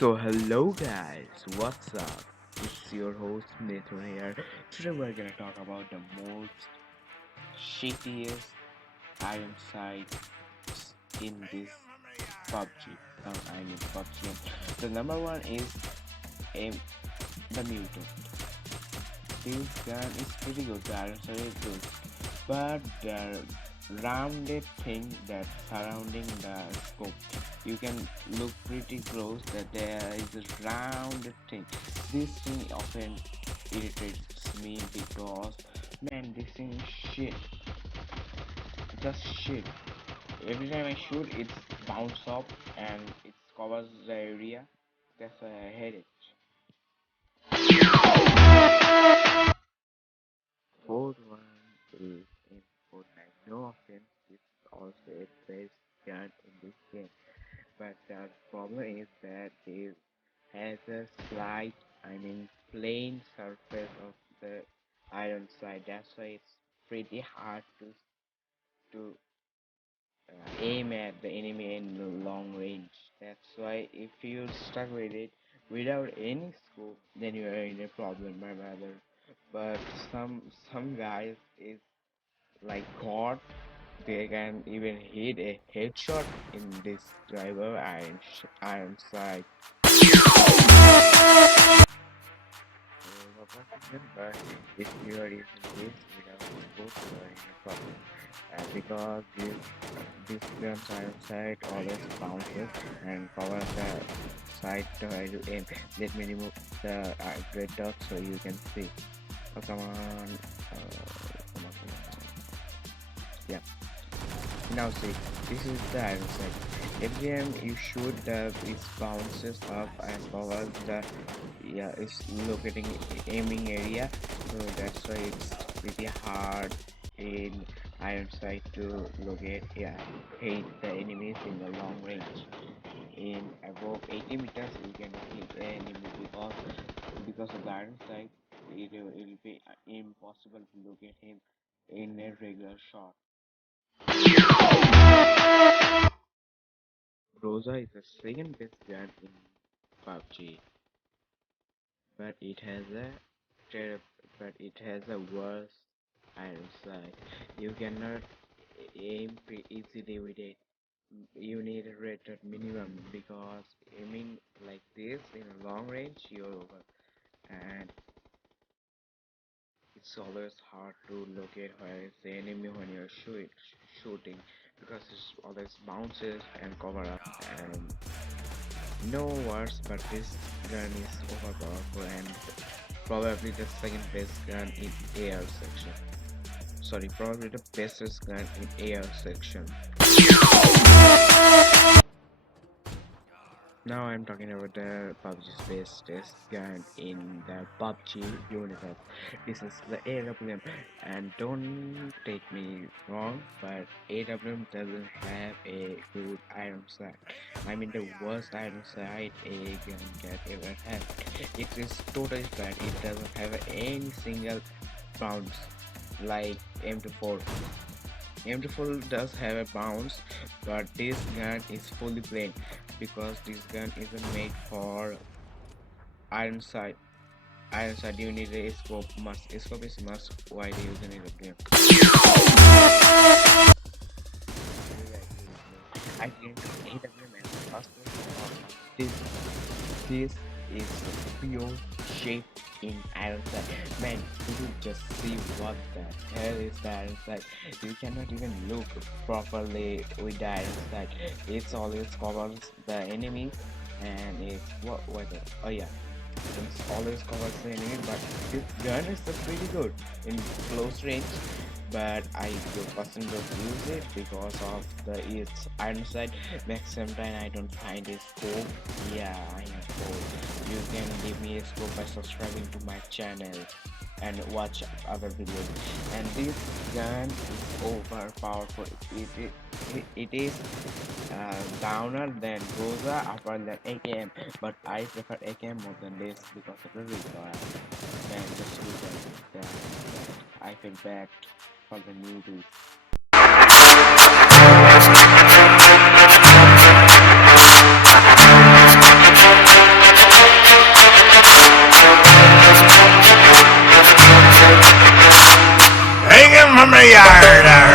So hello guys, what's up? It's your host Nathan here. Today we're gonna talk about the most shittiest iron sites in this PUBG. I mean PUBG. The number one is M the mutant. This gun is pretty good, the iron sight is good. But the rounded thing that's surrounding the scope, you can look pretty close that there is a rounded thing. This thing often irritates me because man, this thing is shit, just shit. Every time I shoot it's bounce off and it covers the area. That's why I hate it. Fourth one is in Fortnite. No offense, it's also a best gun in this game. But the problem is that it has a slight, plain surface of the iron side. That's why it's pretty hard to aim at the enemy in the long range. That's why if you're stuck with it without any scope, then you are in a problem, my brother. But some guys is like God, they can even hit a headshot in this driver iron sight. But if you are using this without scope, you are in a problem. Because this gun's iron sight always bounces and covers the sight while you aim. Let me remove the red dot so you can see. Oh, come on. Yeah. Now see, this is the iron sight. Every time you shoot, it bounces up and covers the it's locating aiming area. So that's why it's pretty hard in iron sight to locate hit the enemies in the long range. In above 80 meters, you can hit the enemy because of the iron sight. It will be impossible to locate him in a regular shot. Rosa is the second best gun in PUBG, but it has a but it has a worse iron sight. You cannot aim easily with it. You need a rated minimum because aiming like this in a long range, you're over, and it's always hard to locate where is the enemy when you're shooting because it always bounces and cover up and no worse, but this gun is overpowerful and probably the second best gun in AR section. Sorry, probably the bestest gun in AR section. Now I'm talking about the PUBG's bestest gun in the PUBG universe. This is the AWM, and don't take me wrong, but AWM doesn't have a good iron sight. I mean the worst iron sight a gun can ever have. It is totally flat. It doesn't have any single bounce like M24. M24 does have a bounce, but this gun is fully plain because this gun isn't made for iron sight. Iron sight, you need a scope. Scope is must while using a game. I think AWM as the first one. This is pure shape in iron sight. Man, you just see what the hell is the iron sight. You cannot even look properly with the iron sight. It's always covers the enemy and it's what was it? Oh yeah. It's always covers the enemy, but this gun is pretty good in close range. But I personally don't use it because of its iron sight. Maximum time I don't find a scope. Yeah, I know. You can give me a scope by subscribing to my channel and watch other videos. And this gun is overpowerful. It is downer than Rosa, upper than AKM, but I prefer AKM more than this because of the recoil. And just look at that. I feel bad for the newbies. my yard.